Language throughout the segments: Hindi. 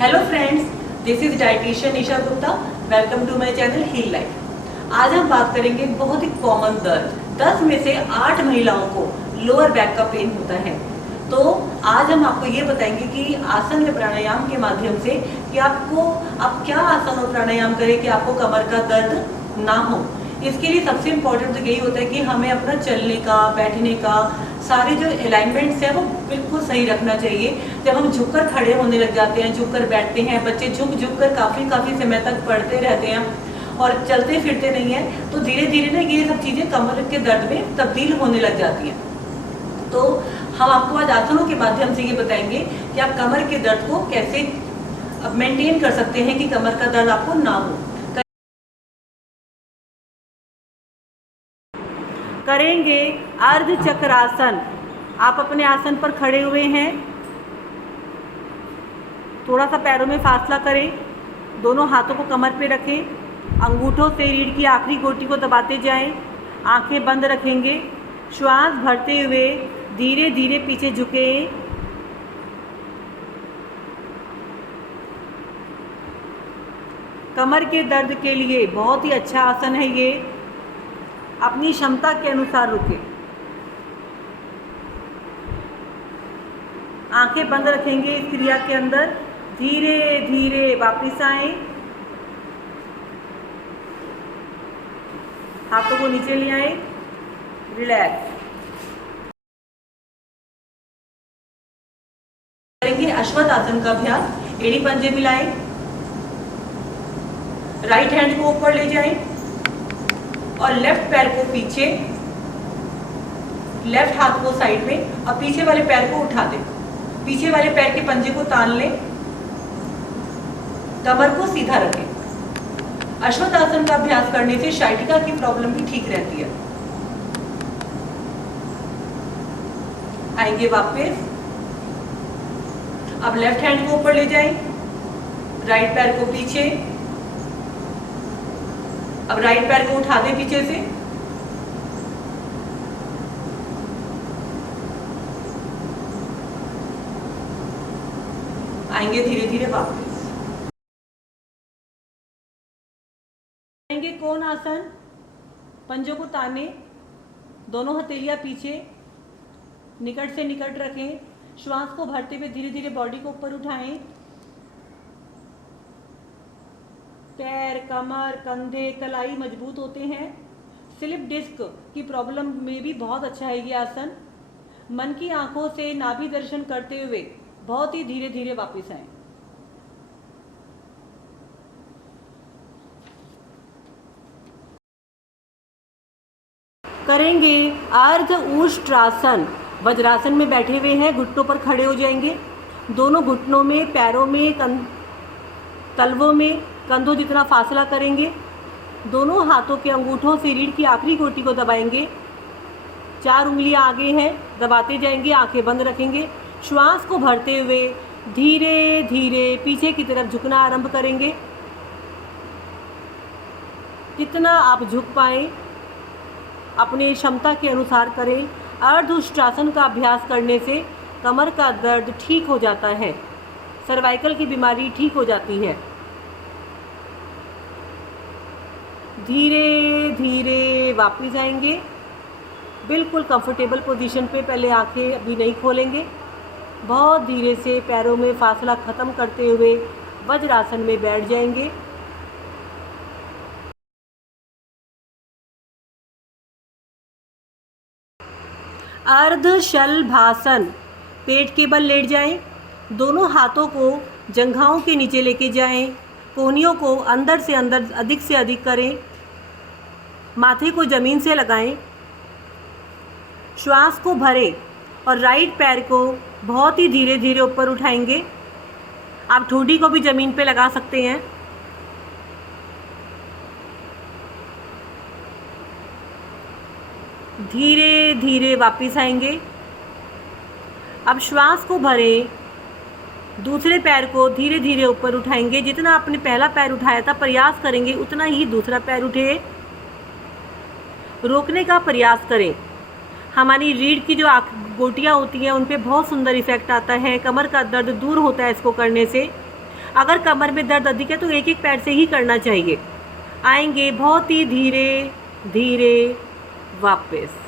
Hello friends, this is dietitian Isha Gupta. Welcome to my channel heal life. आज हम बात करेंगे बहुत ही कॉमन दर्द। 10 में से 8 महिलाओं को लोअर बैक का पेन होता है। तो आज हम आपको ये बताएंगे कि आसन व प्राणायाम के माध्यम से कि आप क्या आसन और प्राणायाम करें कि आपको कमर का दर्द ना हो। इसके लिए सबसे इम्पोर्टेंट तो यही होता है कि हमें अपना चलने का, बैठने का, सारे जो अलाइनमेंट्स है वो बिल्कुल सही रखना चाहिए। जब हम झुककर खड़े होने लग जाते हैं, झुककर बैठते हैं, बच्चे झुक कर काफ़ी समय तक पढ़ते रहते हैं और चलते फिरते नहीं हैं, तो धीरे धीरे ना ये सब चीज़ें कमर के दर्द में तब्दील होने लग जाती हैं। तो हम आपको आज आसनों के माध्यम से ये बताएंगे कि आप कमर के दर्द को कैसे मेंटेन कर सकते हैं कि कमर का दर्द आपको ना हो। करेंगे अर्ध चक्रासन। आप अपने आसन पर खड़े हुए हैं, थोड़ा सा पैरों में फासला करें, दोनों हाथों को कमर पे रखें, अंगूठों से रीढ़ की आखिरी गोटी को दबाते जाएं, आंखें बंद रखेंगे, श्वास भरते हुए धीरे धीरे पीछे झुकें। कमर के दर्द के लिए बहुत ही अच्छा आसन है ये। अपनी क्षमता के अनुसार रुके, आंखें बंद रखेंगे इस क्रिया के अंदर। धीरे धीरे वापस आए, हाथों को नीचे ले आए, रिलैक्स। करेंगे अश्वत्थ आसन का अभ्यास। एड़ी पंजे मिलाएं, राइट हैंड को ऊपर ले जाएं और लेफ्ट पैर को पीछे, लेफ्ट हाथ को साइड में और पीछे वाले पैर को उठा दें। पीछे वाले पैर के पंजे को तान लें, कमर को सीधा रखें। अश्वत्थ आसन का अभ्यास करने से शाइटिका की प्रॉब्लम भी ठीक रहती है। आएंगे वापस। अब लेफ्ट हैंड को ऊपर ले जाएं, राइट पैर को पीछे, अब राइट पैर को उठा दें पीछे से, आएंगे धीरे धीरे वापस। आएंगे कोण आसन। पंजों को ताने, दोनों हथेलियां पीछे, निकट से निकट रखें, श्वास को भरते हुए धीरे धीरे बॉडी को ऊपर उठाएं। पैर, कमर, कंधे, कलाई मजबूत होते हैं। स्लिप डिस्क की प्रॉब्लम में भी बहुत अच्छा है ये आसन। मन की आंखों से नाभि दर्शन करते हुए बहुत ही धीरे धीरे वापस आए। करेंगे अर्ध उष्ट्रासन। वज्रासन में बैठे हुए हैं, घुटनों पर खड़े हो जाएंगे, दोनों घुटनों में, पैरों में, तलवों में कंधों जितना फासला करेंगे, दोनों हाथों के अंगूठों से रीढ़ की आखिरी गोटी को दबाएंगे। 4 उंगलियां आगे हैं, दबाते जाएंगे, आंखें बंद रखेंगे, श्वास को भरते हुए धीरे धीरे पीछे की तरफ झुकना आरंभ करेंगे। जितना आप झुक पाएं अपने क्षमता के अनुसार करें। अर्ध उष्ट्रासन का अभ्यास करने से कमर का दर्द ठीक हो जाता है, सर्वाइकल की बीमारी ठीक हो जाती है। धीरे धीरे वापस आएंगे, बिल्कुल कंफर्टेबल पोजीशन पे। पहले आंखें अभी नहीं खोलेंगे, बहुत धीरे से पैरों में फासला ख़त्म करते हुए वज्रासन में बैठ जाएंगे। अर्ध शलभासन। पेट के बल लेट जाएं, दोनों हाथों को जंघाओं के नीचे लेके जाएं, कोहनियों को अंदर से अंदर अधिक से अधिक करें, माथे को ज़मीन से लगाएं, श्वास को भरें और राइट पैर को बहुत ही धीरे धीरे ऊपर उठाएंगे। आप ठोड़ी को भी ज़मीन पे लगा सकते हैं। धीरे धीरे वापस आएंगे। अब श्वास को भरें, दूसरे पैर को धीरे धीरे ऊपर उठाएंगे। जितना आपने पहला पैर उठाया था प्रयास करेंगे उतना ही दूसरा पैर उठे। रोकने का प्रयास करें। हमारी रीढ़ की जो गोटियाँ होती हैं उन पे बहुत सुंदर इफेक्ट आता है, कमर का दर्द दूर होता है इसको करने से। अगर कमर में दर्द अधिक है तो एक एक पैर से ही करना चाहिए। आएंगे बहुत ही धीरे धीरे वापस।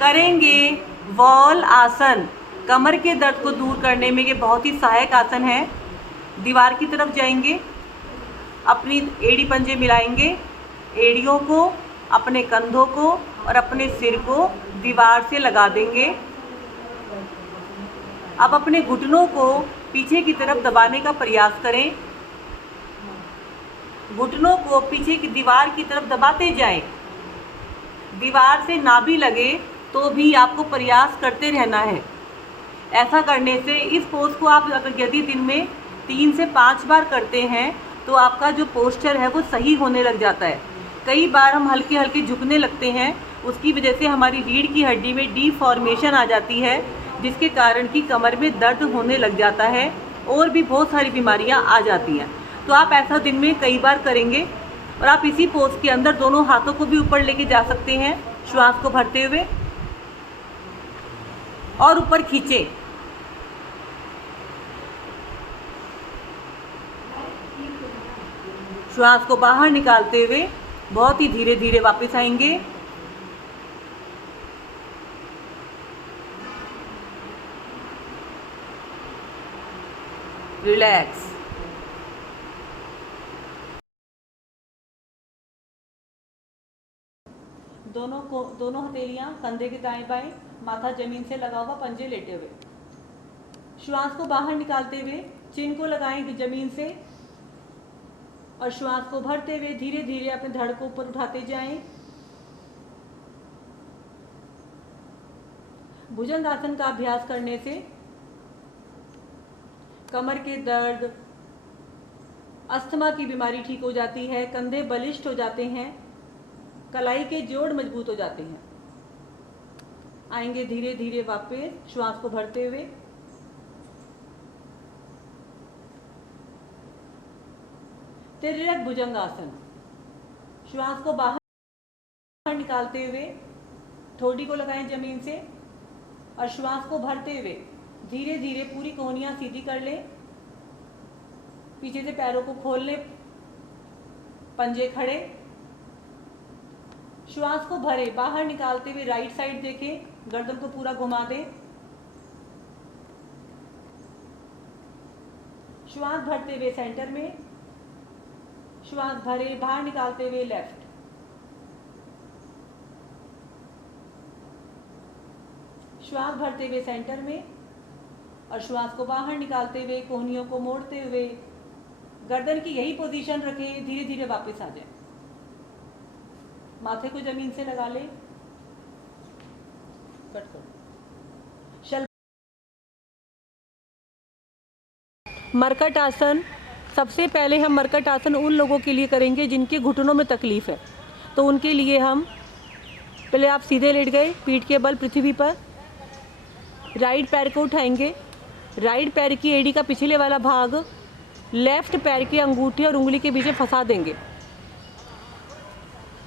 करेंगे वॉल आसन। कमर के दर्द को दूर करने में ये बहुत ही सहायक आसन है। दीवार की तरफ जाएंगे, अपनी एड़ी पंजे मिलाएंगे, एड़ियों को, अपने कंधों को और अपने सिर को दीवार से लगा देंगे। अब अपने घुटनों को पीछे की तरफ दबाने का प्रयास करें। घुटनों को पीछे की दीवार की तरफ दबाते जाएं। दीवार से ना भी लगे तो भी आपको प्रयास करते रहना है। ऐसा करने से इस पोज को आप अगर यदि दिन में 3 से 5 बार करते हैं तो आपका जो पोस्चर है वो सही होने लग जाता है। कई बार हम हल्के हल्के झुकने लगते हैं, उसकी वजह से हमारी रीढ़ की हड्डी में डीफॉर्मेशन आ जाती है, जिसके कारण कि कमर में दर्द होने लग जाता है और भी बहुत सारी बीमारियां आ जाती हैं। तो आप ऐसा दिन में कई बार करेंगे और आप इसी पोज के अंदर दोनों हाथों को भी ऊपर लेके जा सकते हैं, श्वास को भरते हुए और ऊपर खींचे। श्वास को बाहर निकालते हुए बहुत ही धीरे धीरे वापस आएंगे। रिलैक्स। दोनों हथेलियां कंधे के दाएं बाएं, माथा जमीन से लगा हुआ, पंजे लेटे हुए। श्वास को बाहर निकालते हुए चिन को लगाएं जमीन से और श्वास को भरते हुए धीरे धीरे अपने धड़ को ऊपर उठाते जाएं। भुजंग आसन का अभ्यास करने से कमर के दर्द, अस्थमा की बीमारी ठीक हो जाती है, कंधे बलिष्ठ हो जाते हैं, कलाई के जोड़ मजबूत हो जाते हैं। आएंगे धीरे धीरे वापस श्वास को भरते हुए। तिर्यक भुजंग आसन। श्वास को बाहर निकालते हुए ठोड़ी को लगाएं जमीन से और श्वास को भरते हुए धीरे धीरे पूरी कोहनियां सीधी कर लें। पीछे से पैरों को खोल लें, पंजे खड़े। श्वास को भरे, बाहर निकालते हुए राइट साइड देखें, गर्दन को पूरा घुमा दें। श्वास भरते हुए सेंटर में, श्वास भरे बाहर निकालते हुए लेफ्ट। श्वास भरते हुए सेंटर में और श्वास को बाहर निकालते हुए कोहनियों को मोड़ते हुए गर्दन की यही पोजीशन रखें, धीरे धीरे वापस आ जाए। माथे को जमीन से लगा ले। कट करो। मरकट आसन। सबसे पहले हम मरकट आसन उन लोगों के लिए करेंगे जिनके घुटनों में तकलीफ है। तो उनके लिए हम पहले आप सीधे लेट गए, पीठ के बल पृथ्वी पर, राइट पैर को उठाएंगे। राइट पैर की एड़ी का पिछले वाला भाग लेफ्ट पैर के अंगूठे और उंगली के बीच में फंसा देंगे।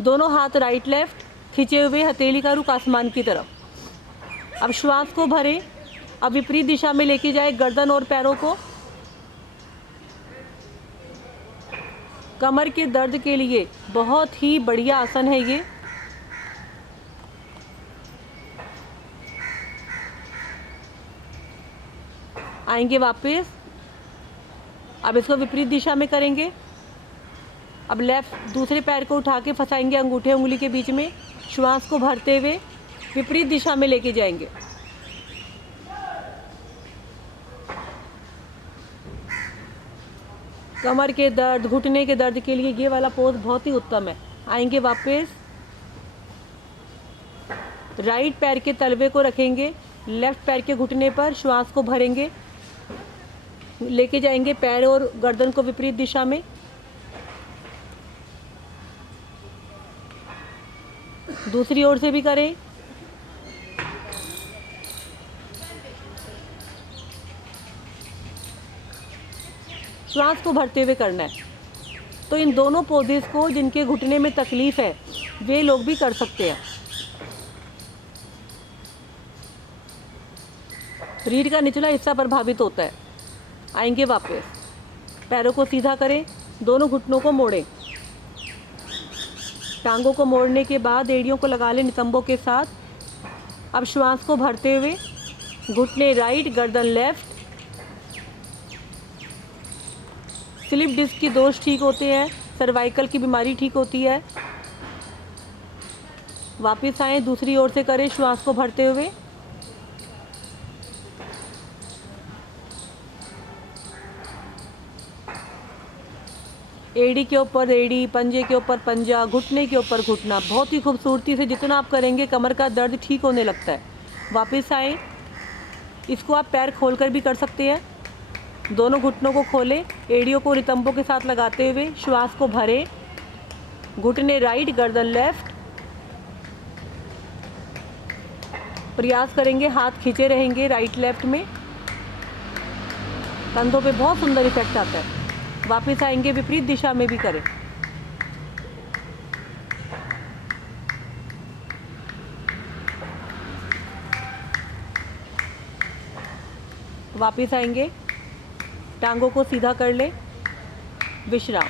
दोनों हाथ राइट लेफ्ट खींचे हुए, हथेली का रुख आसमान की तरफ। अब श्वास को भरें। अब विपरीत दिशा में लेके जाए गर्दन और पैरों को। कमर के दर्द के लिए बहुत ही बढ़िया आसन है ये। आएंगे वापस। अब इसको विपरीत दिशा में करेंगे। अब लेफ्ट दूसरे पैर को उठा के फंसाएंगे अंगूठे उंगली के बीच में। श्वास को भरते हुए विपरीत दिशा में लेके जाएंगे। कमर के दर्द, घुटने के दर्द के लिए ये वाला पोज बहुत ही उत्तम है। आएंगे वापस। राइट पैर के तलवे को रखेंगे लेफ्ट पैर के घुटने पर। श्वास को भरेंगे, लेके जाएंगे पैर और गर्दन को विपरीत दिशा में। दूसरी ओर से भी करें। श्वास को भरते हुए करना है। तो इन दोनों पोजेस को जिनके घुटने में तकलीफ है वे लोग भी कर सकते हैं। रीढ़ का निचला हिस्सा प्रभावित होता है। आएंगे वापस, पैरों को सीधा करें, दोनों घुटनों को मोड़ें। टांगों को मोड़ने के बाद एड़ियों को लगा लें नितंबों के साथ। अब श्वास को भरते हुए घुटने राइट, गर्दन लेफ्ट। स्लिप डिस्क की दोष ठीक होते हैं, सर्वाइकल की बीमारी ठीक होती है। वापस आएँ, दूसरी ओर से करें श्वास को भरते हुए। एड़ी के ऊपर एड़ी, पंजे के ऊपर पंजा, घुटने के ऊपर घुटना। बहुत ही खूबसूरती से जितना आप करेंगे कमर का दर्द ठीक होने लगता है। वापस आएँ, इसको आप पैर खोलकर भी कर सकते हैं। दोनों घुटनों को खोलें, एड़ियों को नितंबों के साथ लगाते हुए श्वास को भरें। घुटने राइट, गर्दन लेफ्ट। प्रयास करेंगे, हाथ खींचे रहेंगे राइट लेफ्ट में। कंधों पे बहुत सुंदर इफेक्ट आता है। वापस आएंगे, विपरीत दिशा में भी करें। वापस आएंगे, टांगों को सीधा कर लें, विश्राम।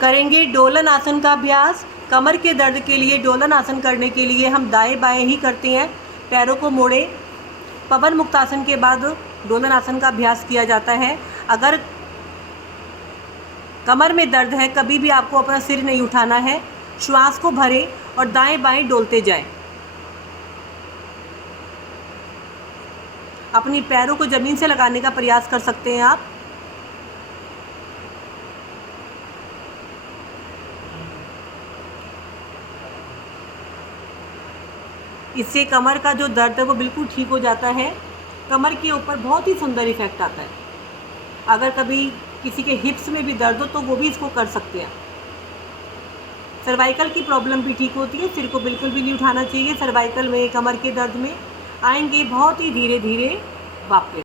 करेंगे डोलन आसन का अभ्यास। कमर के दर्द के लिए डोलन आसन करने के लिए हम दाएं बाएं ही करते हैं। पैरों को मोड़े, पवन मुक्तासन के बाद डोलन आसन का अभ्यास किया जाता है। अगर कमर में दर्द है, कभी भी आपको अपना सिर नहीं उठाना है। श्वास को भरें और दाएं बाएं डोलते जाएं। अपनी पैरों को ज़मीन से लगाने का प्रयास कर सकते हैं आप। इससे कमर का जो दर्द है वो बिल्कुल ठीक हो जाता है। कमर के ऊपर बहुत ही सुंदर इफेक्ट आता है। अगर कभी किसी के हिप्स में भी दर्द हो तो वो भी इसको कर सकते हैं। सर्वाइकल की प्रॉब्लम भी ठीक होती है। सिर को बिल्कुल भी नहीं उठाना चाहिए सर्वाइकल में, कमर के दर्द में। आएंगे बहुत ही धीरे धीरे वापस।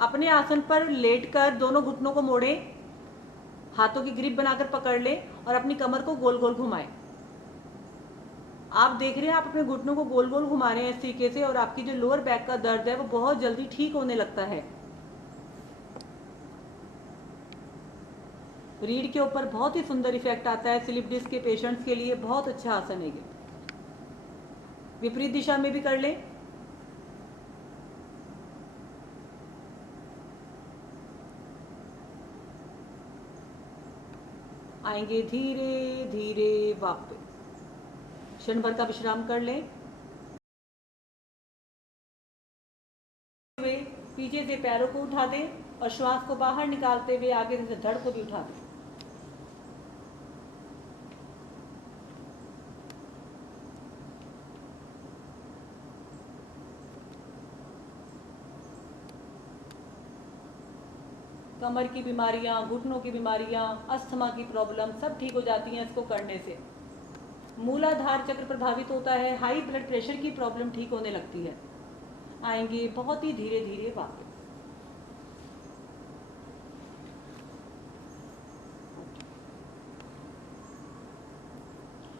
अपने आसन पर लेटकर दोनों घुटनों को मोड़ें, हाथों की ग्रिप बनाकर पकड़ लें और अपनी कमर को गोल गोल घुमाएं। आप देख रहे हैं, आप अपने घुटनों को गोल गोल घुमा रहे हैं इस तरीके से, और आपकी जो लोअर बैक का दर्द है वो बहुत जल्दी ठीक होने लगता है। रीढ़ के ऊपर बहुत ही सुंदर इफेक्ट आता है। स्लिप डिस्क के पेशेंट्स के लिए बहुत अच्छा आसन है ये। विपरीत दिशा में भी कर लें। आएंगे धीरे धीरे वापस। क्षण भर का विश्राम कर लें। पीछे से पैरों को उठा दें और श्वास को बाहर निकालते हुए आगे से धड़ को भी उठा दें। कमर की बीमारियां, घुटनों की बीमारियां, अस्थमा की प्रॉब्लम सब ठीक हो जाती हैं इसको करने से। मूलाधार चक्र प्रभावित होता है। हाई ब्लड प्रेशर की प्रॉब्लम ठीक होने लगती है। आएंगे बहुत ही धीरे धीरे वापस।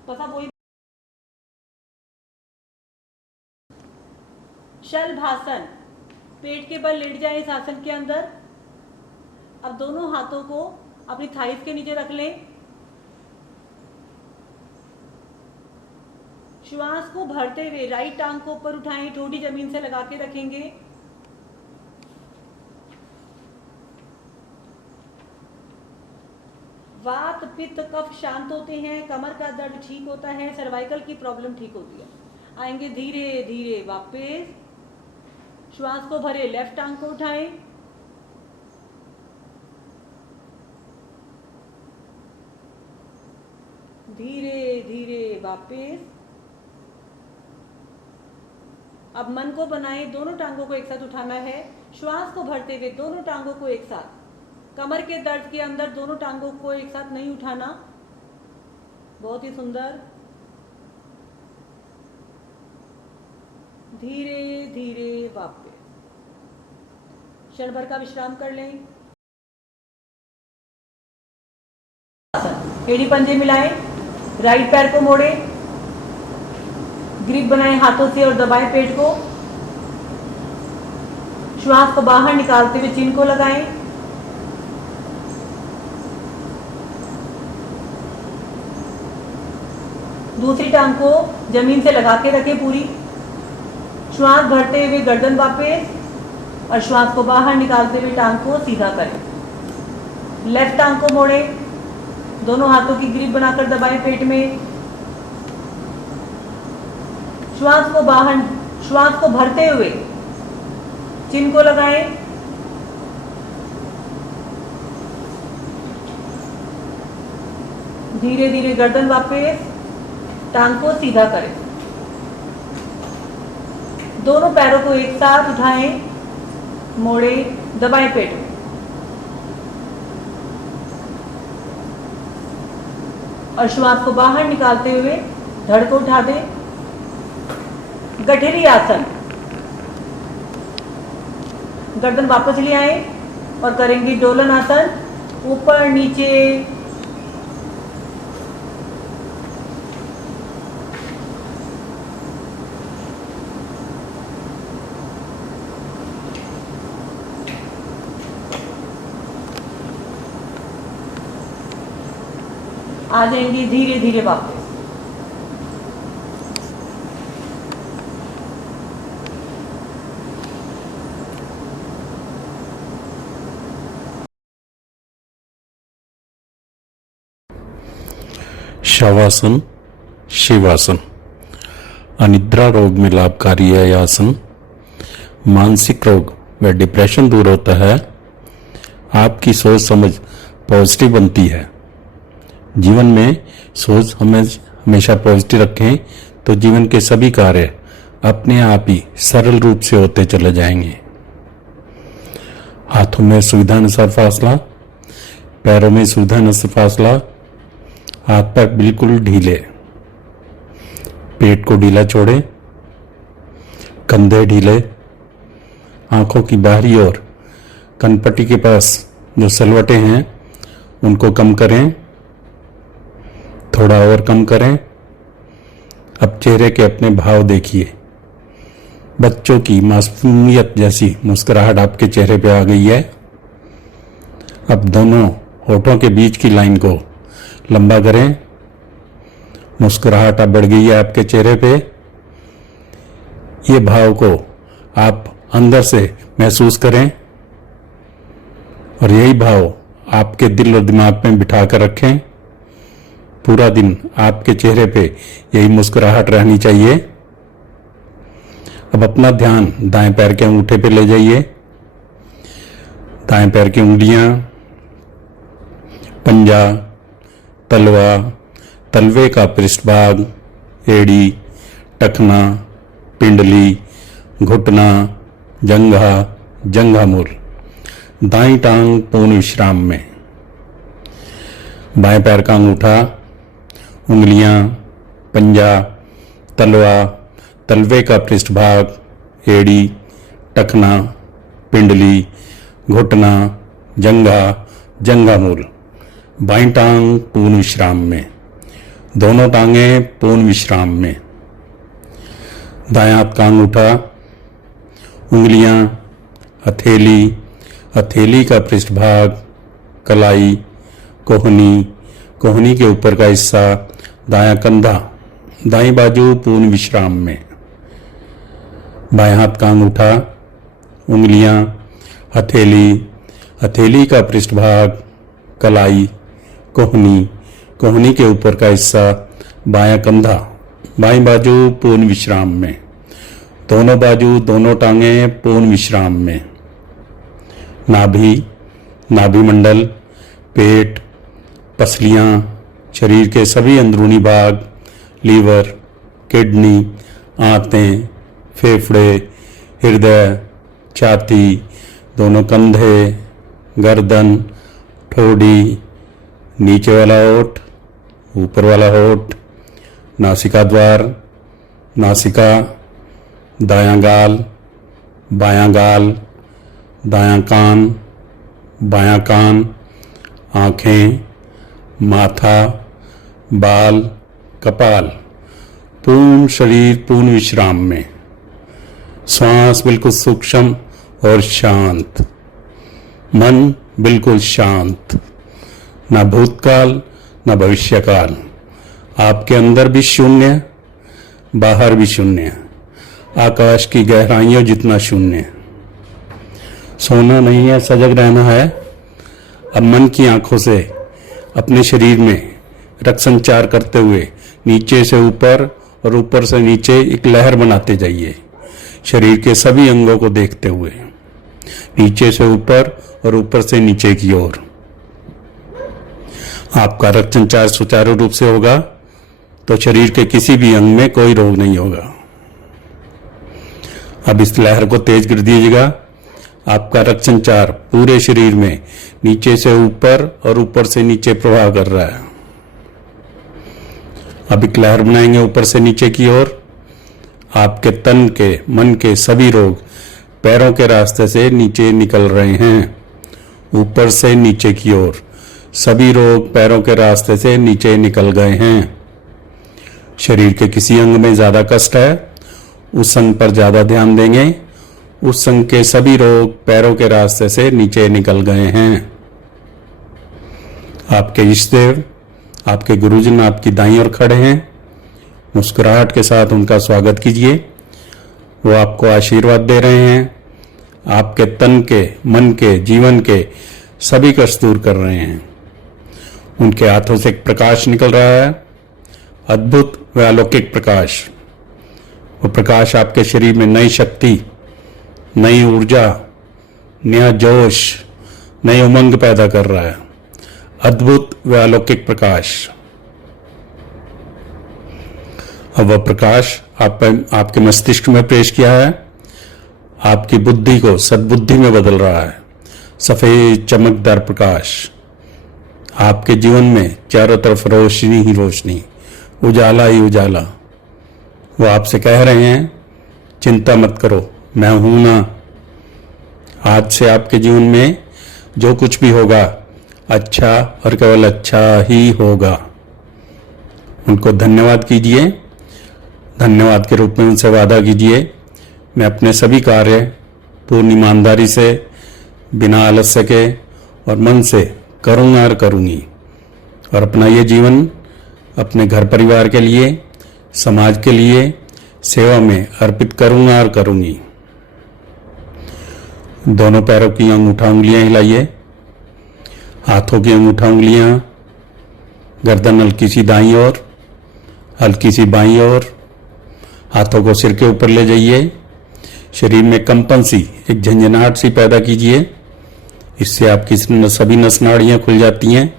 बस अब वही शलभासन, पेट के बल लेट जाए इस आसन के अंदर। अब दोनों हाथों को अपनी थाइस के नीचे रख लें। श्वास को भरते हुए राइट टांग को ऊपर उठाएं, ठोड़ी जमीन से लगा के रखेंगे। वात पित्त कफ शांत होते हैं, कमर का दर्द ठीक होता है, सर्वाइकल की प्रॉब्लम ठीक होती है। आएंगे धीरे धीरे वापस। श्वास को भरे, लेफ्ट टांग को उठाएं। धीरे धीरे वापस। अब मन को बनाएं, दोनों टांगों को एक साथ उठाना है। श्वास को भरते हुए दोनों टांगों को एक साथ। कमर के दर्द के अंदर दोनों टांगों को एक साथ नहीं उठाना। बहुत ही सुंदर। धीरे धीरे वापस। क्षण भर का विश्राम कर लें। एड़ी पंजे मिलाएं, राइट पैर को मोड़े, ग्रिप बनाएं हाथों से और दबाएं पेट को। श्वास को बाहर निकालते हुए चिन को लगाएं। दूसरी टांग को जमीन से लगा के रखें पूरी। श्वास भरते हुए गर्दन वापस और श्वास को बाहर निकालते हुए टांग को सीधा करें। लेफ्ट टांग को मोड़ें, दोनों हाथों की ग्रिप बनाकर दबाएं पेट में। श्वास को भरते हुए चिन को लगाएं। धीरे धीरे गर्दन वापस, टांग को सीधा करें। दोनों पैरों को एक साथ उठाएं, मोड़े, दबाएं पेट में। और श्वास को बाहर निकालते हुए धड़ को उठा दें। गठरी आसन, गर्दन वापस ले आए और करेंगे डोलन आसन, ऊपर नीचे। आ जाएंगे धीरे धीरे वापस। शवासन, शिवासन। अनिद्रा रोग में लाभकारी है यह आसन। मानसिक रोग व डिप्रेशन दूर होता है। आपकी सोच समझ पॉजिटिव बनती है। जीवन में सोच हमेशा पॉजिटिव रखें तो जीवन के सभी कार्य अपने आप ही सरल रूप से होते चले जाएंगे। हाथों में सुविधा अनुसार फासला, पैरों में सुविधा अनुसार फासला, हाथ पैर बिल्कुल ढीले, पेट को ढीला छोड़े, कंधे ढीले, आंखों की बाहरी ओर कनपट्टी के पास जो सलवटें हैं उनको कम करें, थोड़ा और कम करें। अब चेहरे के अपने भाव देखिए। बच्चों की मासूमियत जैसी मुस्कुराहट आपके चेहरे पे आ गई है। अब दोनों होठों के बीच की लाइन को लंबा करें। मुस्कुराहट अब बढ़ गई है आपके चेहरे पे। ये भाव को आप अंदर से महसूस करें और यही भाव आपके दिल और दिमाग में बिठा कर रखें। पूरा दिन आपके चेहरे पे यही मुस्कुराहट रहनी चाहिए। अब अपना ध्यान दाएं पैर के अंगूठे पे ले जाइए। दाएं पैर की उंगलियां, पंजा, तलवा, तलवे का पृष्ठभाग, एड़ी, टखना, पिंडली, घुटना, जंघा, जंघामूल। दाईं टांग पूर्ण विश्राम में। बाएं पैर का अंगूठा, उंगलियां, पंजा, तलवा, तलवे का पृष्ठभाग, एड़ी, टखना, पिंडली, घुटना, जंघा, जंघामूल। बाईं टांग पूर्ण विश्राम में। दोनों टांगें पूर्ण विश्राम में। दायां हाथ का अंगूठा, उंगलियां, हथेली, हथेली का पृष्ठभाग, कलाई, कोहनी, कोहनी के ऊपर का हिस्सा, दायां कंधा, दाईं बाजू पूर्ण विश्राम में। बाएं हाथ का अंगूठा, उंगलियां, हथेली, हथेली का पृष्ठभाग, कलाई, कोहनी, कोहनी के ऊपर का हिस्सा, बायां कंधा, बाईं बाजू पूर्ण विश्राम में। दोनों बाजू, दोनों टांगें पूर्ण विश्राम में। नाभि, नाभि मंडल, पेट, पसलियां, शरीर के सभी अंदरूनी भाग, लीवर, किडनी, आंतें, फेफड़े, हृदय, छाती, दोनों कंधे, गर्दन, ठोड़ी, नीचे वाला होठ, ऊपर वाला होठ, नासिका द्वार, नासिका, दायां गाल, बायां गाल, दायां कान, बायां कान, आंखें, माथा, बाल, कपाल, पूर्ण शरीर पूर्ण विश्राम में, श्वास बिल्कुल सूक्ष्म और शांत, मन बिल्कुल शांत, ना भूतकाल ना भविष्यकाल, आपके अंदर भी शून्य, बाहर भी शून्य, आकाश की गहराइयों जितना शून्य। सोना नहीं है, सजग रहना है। अब मन की आंखों से अपने शरीर में रक्त संचार करते हुए नीचे से ऊपर और ऊपर से नीचे एक लहर बनाते जाइए, शरीर के सभी अंगों को देखते हुए, नीचे से ऊपर और ऊपर से नीचे की ओर। आपका रक्त संचार सुचारू रूप से होगा तो शरीर के किसी भी अंग में कोई रोग नहीं होगा। अब इस लहर को तेज कर दीजिएगा। आपका रक्त संचार पूरे शरीर में नीचे से ऊपर और ऊपर से नीचे प्रवाह कर रहा है। अब एक लहर बनाएंगे ऊपर से नीचे की ओर। आपके तन के मन के सभी रोग पैरों के रास्ते से नीचे निकल रहे हैं। ऊपर से नीचे की ओर सभी रोग पैरों के रास्ते से नीचे निकल गए हैं। शरीर के किसी अंग में ज्यादा कष्ट है, उस अंग पर ज्यादा ध्यान देंगे। उस अंग के सभी रोग पैरों के रास्ते से नीचे निकल गए हैं। आपके इष्ट देव, आपके गुरुजन आपकी दाईं ओर खड़े हैं। मुस्कुराहट के साथ उनका स्वागत कीजिए। वो आपको आशीर्वाद दे रहे हैं। आपके तन के, मन के, जीवन के सभी कष्ट दूर कर रहे हैं। उनके हाथों से एक प्रकाश निकल रहा है, अद्भुत व अलौकिक प्रकाश। वो प्रकाश आपके शरीर में नई शक्ति, नई ऊर्जा, नया जोश, नई उमंग पैदा कर रहा है। अद्भुत व अलौकिक प्रकाश। अब वह प्रकाश आपके मस्तिष्क में पेश किया है, आपकी बुद्धि को सद्बुद्धि में बदल रहा है। सफेद चमकदार प्रकाश आपके जीवन में चारों तरफ रोशनी ही रोशनी, उजाला ही उजाला। वो आपसे कह रहे हैं, चिंता मत करो, मैं हूं ना। आज से आपके जीवन में जो कुछ भी होगा अच्छा और केवल अच्छा ही होगा। उनको धन्यवाद कीजिए। धन्यवाद के रूप में उनसे वादा कीजिए, मैं अपने सभी कार्य पूर्ण ईमानदारी से, बिना आलस्य के और मन से करूँगा और करूँगी, और अपना ये जीवन अपने घर परिवार के लिए, समाज के लिए सेवा में अर्पित करूँगा और करूँगी। दोनों पैरों की अंगूठा उंगलियां हिलाइए, हाथों की अंगूठा उंगलियां, गर्दन हल्की सी दाईं ओर, हल्की सी बाईं ओर। हाथों को सिर के ऊपर ले जाइए। शरीर में कंपन सी, एक झंझनाहट सी पैदा कीजिए। इससे आपकी सभी नस नाड़ियां खुल जाती हैं।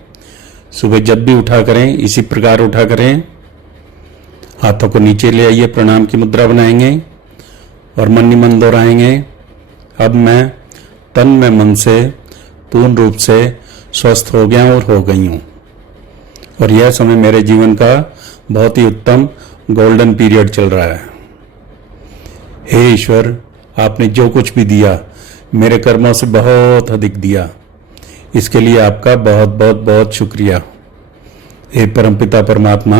सुबह जब भी उठा करें इसी प्रकार उठा करें। हाथों को नीचे ले आइए, प्रणाम की मुद्रा बनाएंगे और मन ही मन दोहराएंगे, अब मैं तन में मन से पूर्ण रूप से स्वस्थ हो गया और हो गई हूँ, और यह समय मेरे जीवन का बहुत ही उत्तम गोल्डन पीरियड चल रहा है। हे ईश्वर, आपने जो कुछ भी दिया मेरे कर्मों से बहुत अधिक दिया, इसके लिए आपका बहुत बहुत बहुत शुक्रिया। हे परमपिता परमात्मा,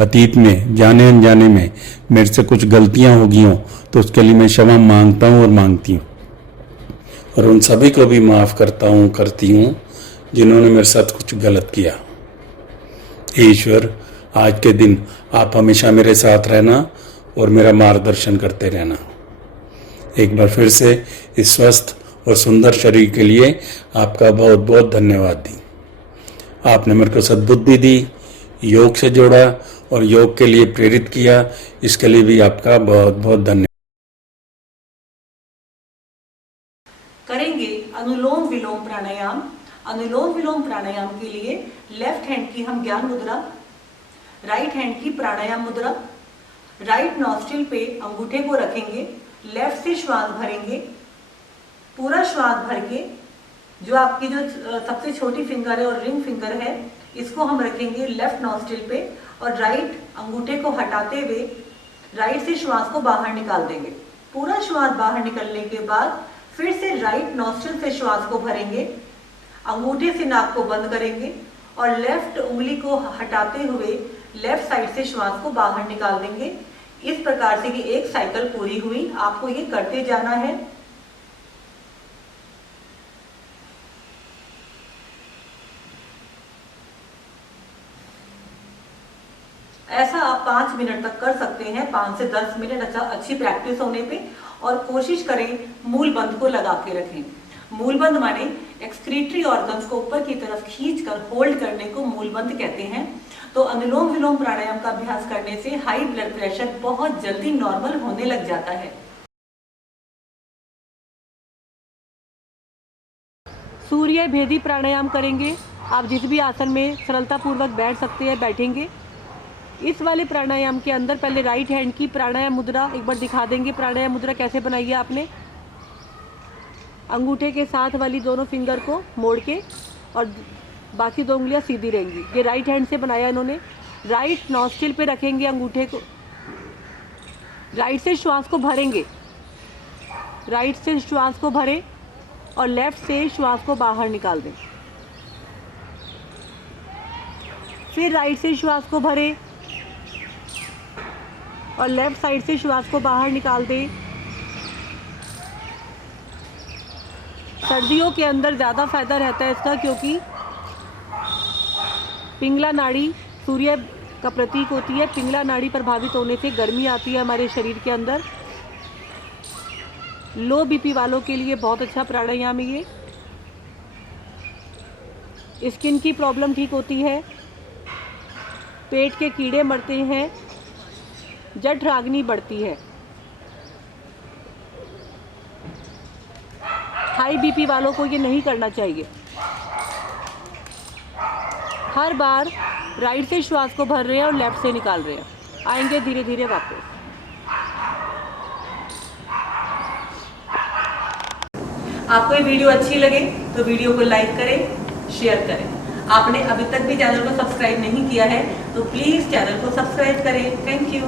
अतीत में जाने अनजाने में मेरे से कुछ गलतियां होगी हों तो उसके लिए मैं क्षमा मांगता हूँ और मांगती हूँ, और उन सभी को भी माफ करता हूँ, करती हूँ जिन्होंने मेरे साथ कुछ गलत किया। ईश्वर, आज के दिन आप हमेशा मेरे साथ रहना और मेरा मार्गदर्शन करते रहना। एक बार फिर से इस स्वस्थ और सुंदर शरीर के लिए आपका बहुत बहुत धन्यवाद दी। आपने मेरे को सद्बुद्धि दी, योग से जोड़ा और योग के लिए प्रेरित किया, इसके लिए भी आपका बहुत बहुत धन्यवाद। करेंगे अनुलोम विलोम प्राणायाम। अनुलोम विलोम प्राणायाम के लिए लेफ्ट हैंड की हम ज्ञान मुद्रा, राइट हैंड की प्राणायाम मुद्रा, राइट नॉस्ट्रिल पे अंगूठे को रखेंगे, लेफ्ट से श्वास भरेंगे, पूरा श्वास भर के जो आपकी जो सबसे छोटी फिंगर है और रिंग फिंगर है इसको हम रखेंगे लेफ्ट नॉस्ट्रिल पे, और राइट अंगूठे को हटाते हुए राइट से श्वास को बाहर निकाल देंगे। पूरा श्वास बाहर निकलने के बाद फिर से राइट नॉस्ट्रिल से श्वास को भरेंगे, अंगूठे से नाक को बंद करेंगे और लेफ्ट उंगली को हटाते हुए लेफ्ट साइड से श्वास को बाहर निकाल देंगे। इस प्रकार से ये एक साइकिल पूरी हुई। आपको ये करते जाना है। ऐसा आप 5 मिनट तक कर सकते हैं, 5 से 10 मिनट, अच्छी प्रैक्टिस होने पे। और कोशिश करें मूल बंद को लगा के रखें। मूल बंद माने एक्सक्रीटरी ऑर्गन्स को ऊपर की तरफ खींचकर होल्ड करने को मूल बंद कहते हैं। तो अनुलोम विलोम प्राणायाम का अभ्यास करने से हाई ब्लड प्रेशर बहुत जल्दी नॉर्मल होने लग जाता है। सूर्य भेदी प्राणायाम करेंगे। आप जिस भी आसन में सरलता पूर्वक बैठ सकते हैं, बैठेंगे। इस वाले प्राणायाम के अंदर पहले राइट हैंड की प्राणायाम मुद्रा एक बार दिखा देंगे। प्राणायाम मुद्रा कैसे बनाई है आपने। अंगूठे के साथ वाली दोनों फिंगर को मोड़ के और बाकी 2 उंगलियां सीधी रहेंगी। ये राइट हैंड से बनाया इन्होंने। राइट नॉस्ट्रिल पे रखेंगे अंगूठे को, राइट से श्वास को भरेंगे, राइट से श्वास को भरें और लेफ्ट से श्वास को बाहर निकाल दें। फिर राइट से श्वास को भरें और लेफ्ट साइड से श्वास को बाहर निकाल दें। सर्दियों के अंदर ज़्यादा फायदा रहता है इसका, क्योंकि पिंगला नाड़ी सूर्य का प्रतीक होती है। पिंगला नाड़ी प्रभावित होने से गर्मी आती है हमारे शरीर के अंदर। लो बीपी वालों के लिए बहुत अच्छा प्राणायाम है ये। स्किन की प्रॉब्लम ठीक होती है, पेट के कीड़े मरते हैं, जठराग्नि बढ़ती है। हाई बीपी वालों को ये नहीं करना चाहिए। हर बार राइट से श्वास को भर रहे हैं और लेफ्ट से निकाल रहे हैं। आएंगे धीरे धीरे वापस। आपको ये वीडियो अच्छी लगे तो वीडियो को लाइक करें, शेयर करें। आपने अभी तक भी चैनल को सब्सक्राइब नहीं किया है तो प्लीज चैनल को सब्सक्राइब करें। Thank you.